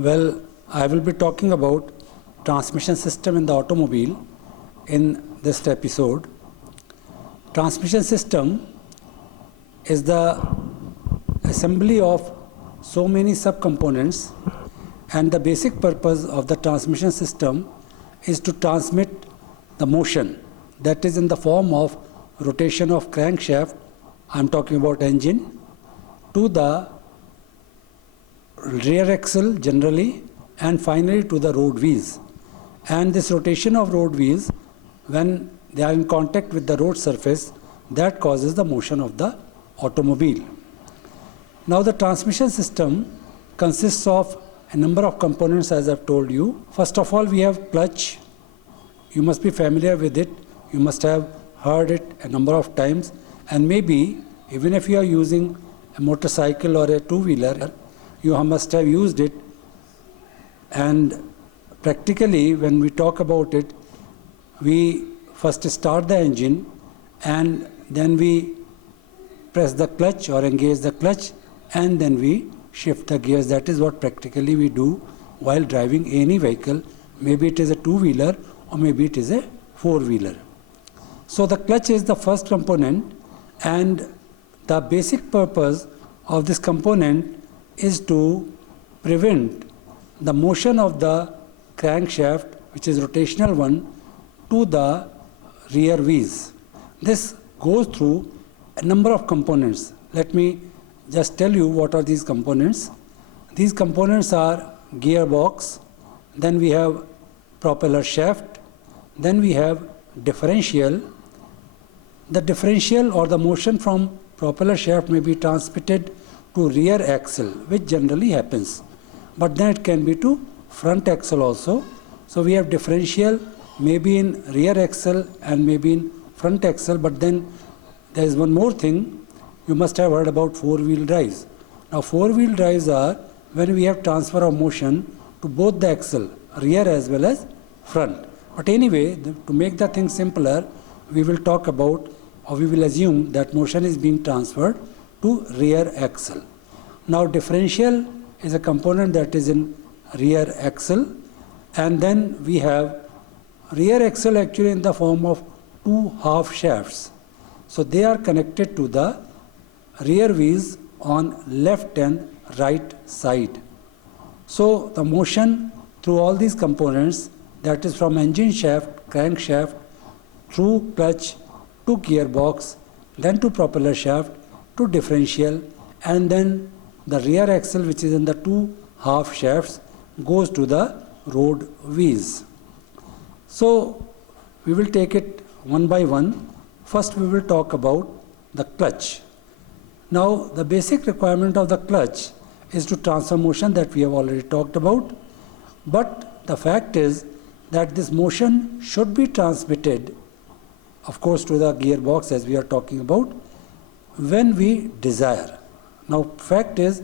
Well, I will be talking about transmission system in the automobile in this episode. Transmission system is the assembly of so many subcomponents, and the basic purpose of the transmission system is to transmit the motion that is in the form of rotation of crankshaft, I am talking about engine, to the rear axle generally, and finally to the road wheels. And this rotation of road wheels, when they are in contact with the road surface, that causes the motion of the automobile. Now the transmission system consists of a number of components, as I've told you. First of all, we have clutch. You must be familiar with it. You must have heard it a number of times, and maybe even if you are using a motorcycle or a two-wheeler, you must have used it. And practically, when we talk about it, we first start the engine and then we press the clutch or engage the clutch, and then we shift the gears. That is what practically we do while driving any vehicle. Maybe it is a two-wheeler or maybe it is a four-wheeler. So the clutch is the first component, and the basic purpose of this component is to prevent the motion of the crankshaft, which is rotational one, to the rear wheels. This goes through a number of components. Let me just tell you what are these components. These components are gearbox, then we have propeller shaft, then we have differential. The differential or the motion from propeller shaft may be transmitted to rear axle, which generally happens, but then it can be to front axle also. So we have differential maybe in rear axle and maybe in front axle, but then there is one more thing. You must have heard about four-wheel drives. Now four-wheel drives are when we have transfer of motion to both the axle, rear as well as front. But anyway, to make the thing simpler, we will talk about, or we will assume that motion is being transferred to rear axle. Now differential is a component that is in rear axle, and then we have rear axle actually in the form of two half shafts. So they are connected to the rear wheels on left and right side. So the motion through all these components, that is from engine shaft, crankshaft, through clutch to gearbox, then to propeller shaft, to differential, and then the rear axle, which is in the two half shafts, goes to the road wheels. So we will take it one by one. First we will talk about the clutch. Now the basic requirement of the clutch is to transfer motion, that we have already talked about, but the fact is that this motion should be transmitted, of course, to the gearbox, as we are talking about, when we desire. Now fact is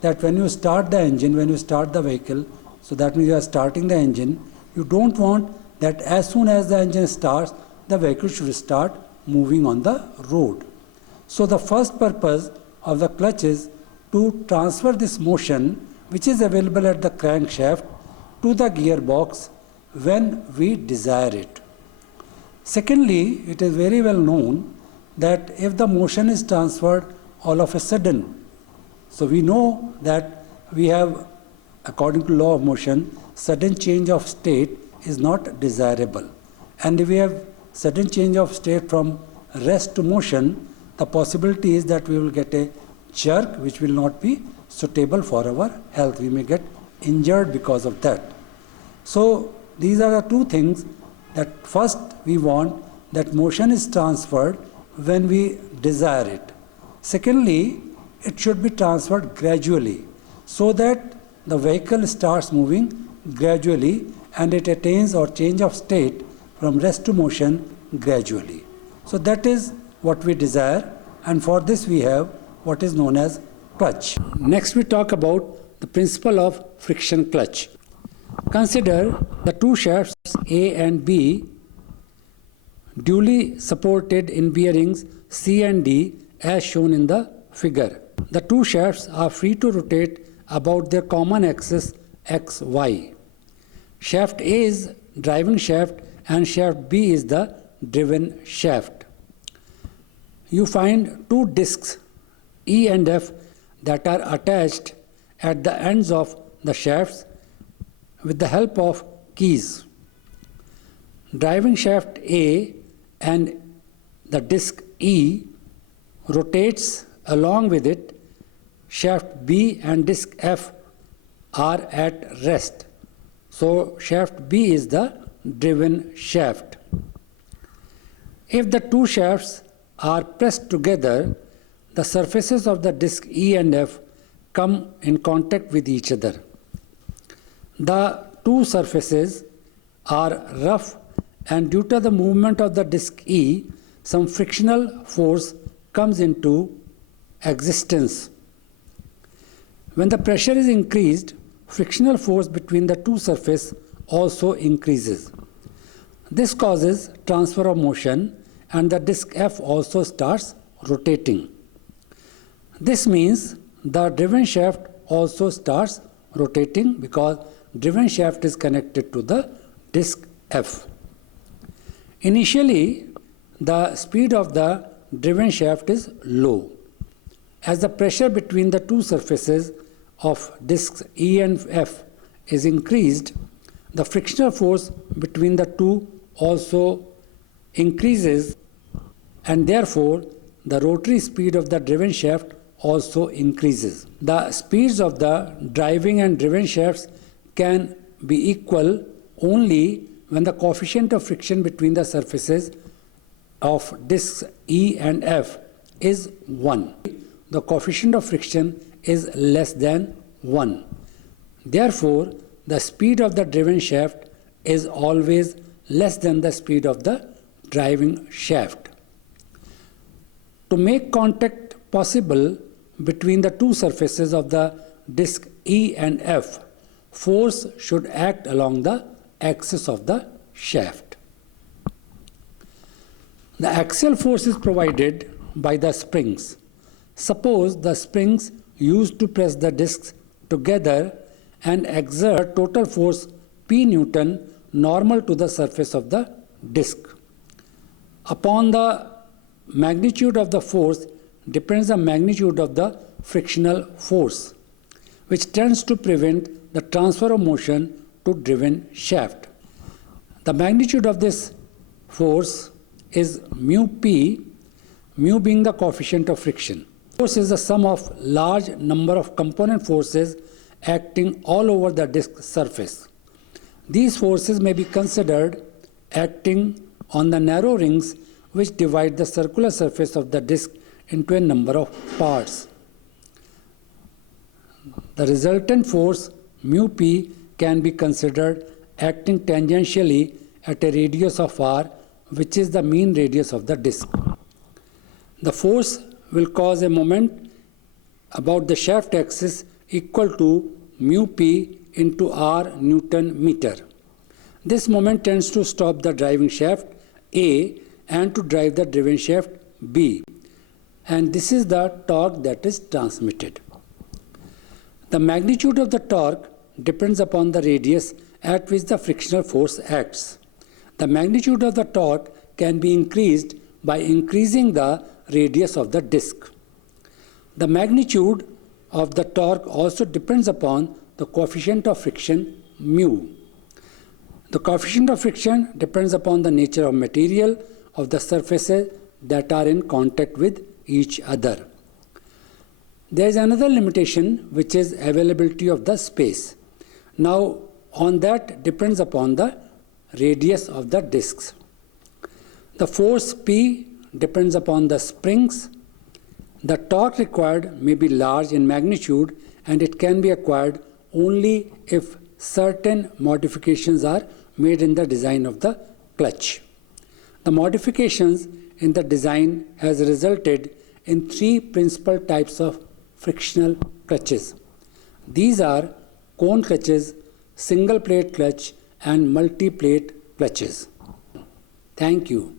that when you start the engine, when you start the vehicle, so that means you are starting the engine, you don't want that as soon as the engine starts, the vehicle should start moving on the road. So the first purpose of the clutch is to transfer this motion, which is available at the crankshaft, to the gearbox when we desire it. Secondly, it is very well known that if the motion is transferred all of a sudden, so we know that we have, according to law of motion, sudden change of state is not desirable. And if we have sudden change of state from rest to motion, the possibility is that we will get a jerk which will not be suitable for our health. We may get injured because of that. So these are the two things, that first we want that motion is transferred when we desire it. Secondly, it should be transferred gradually, so that the vehicle starts moving gradually and it attains or change of state from rest to motion gradually. So that is what we desire, and for this we have what is known as clutch. Next we talk about the principle of friction clutch. Consider the two shafts A and B duly supported in bearings C and D as shown in the figure. The two shafts are free to rotate about their common axis XY. Shaft A is driving shaft and shaft B is the driven shaft. You find two discs E and F that are attached at the ends of the shafts with the help of keys. Driving shaft A and the disc E rotates along with it. Shaft B and disc F are at rest. So shaft B is the driven shaft. If the two shafts are pressed together, the surfaces of the disc E and F come in contact with each other. The two surfaces are rough, and due to the movement of the disc E, some frictional force comes into existence. When the pressure is increased, frictional force between the two surfaces also increases. This causes transfer of motion, and the disc F also starts rotating. This means the driven shaft also starts rotating because driven shaft is connected to the disc F. Initially, the speed of the driven shaft is low. As the pressure between the two surfaces of discs E and F is increased, the frictional force between the two also increases, and therefore the rotary speed of the driven shaft also increases. The speeds of the driving and driven shafts can be equal only when the coefficient of friction between the surfaces of discs E and F is 1. The coefficient of friction is less than 1. Therefore, the speed of the driven shaft is always less than the speed of the driving shaft. To make contact possible between the two surfaces of the disc E and F, force should act along the axis of the shaft. The axial force is provided by the springs. Suppose the springs used to press the discs together and exert total force P Newton normal to the surface of the disc. Upon the magnitude of the force depends the magnitude of the frictional force, which tends to prevent the transfer of motion to driven shaft. The magnitude of this force is mu P, mu being the coefficient of friction. Force is the sum of large number of component forces acting all over the disc surface. These forces may be considered acting on the narrow rings which divide the circular surface of the disc into a number of parts. The resultant force mu P can be considered acting tangentially at a radius of r, which is the mean radius of the disc. The force will cause a moment about the shaft axis equal to mu P into r Newton meter. This moment tends to stop the driving shaft A and to drive the driven shaft B, and this is the torque that is transmitted. The magnitude of the torque depends upon the radius at which the frictional force acts. The magnitude of the torque can be increased by increasing the radius of the disc. The magnitude of the torque also depends upon the coefficient of friction mu. The coefficient of friction depends upon the nature of material of the surfaces that are in contact with each other. There is another limitation, which is availability of the space. Now, on that depends upon the radius of the discs. The force P depends upon the springs. The torque required may be large in magnitude, and it can be acquired only if certain modifications are made in the design of the clutch. The modifications in the design has resulted in three principal types of frictional clutches. These are cone clutches, single plate clutch, and multi-plate clutches. Thank you.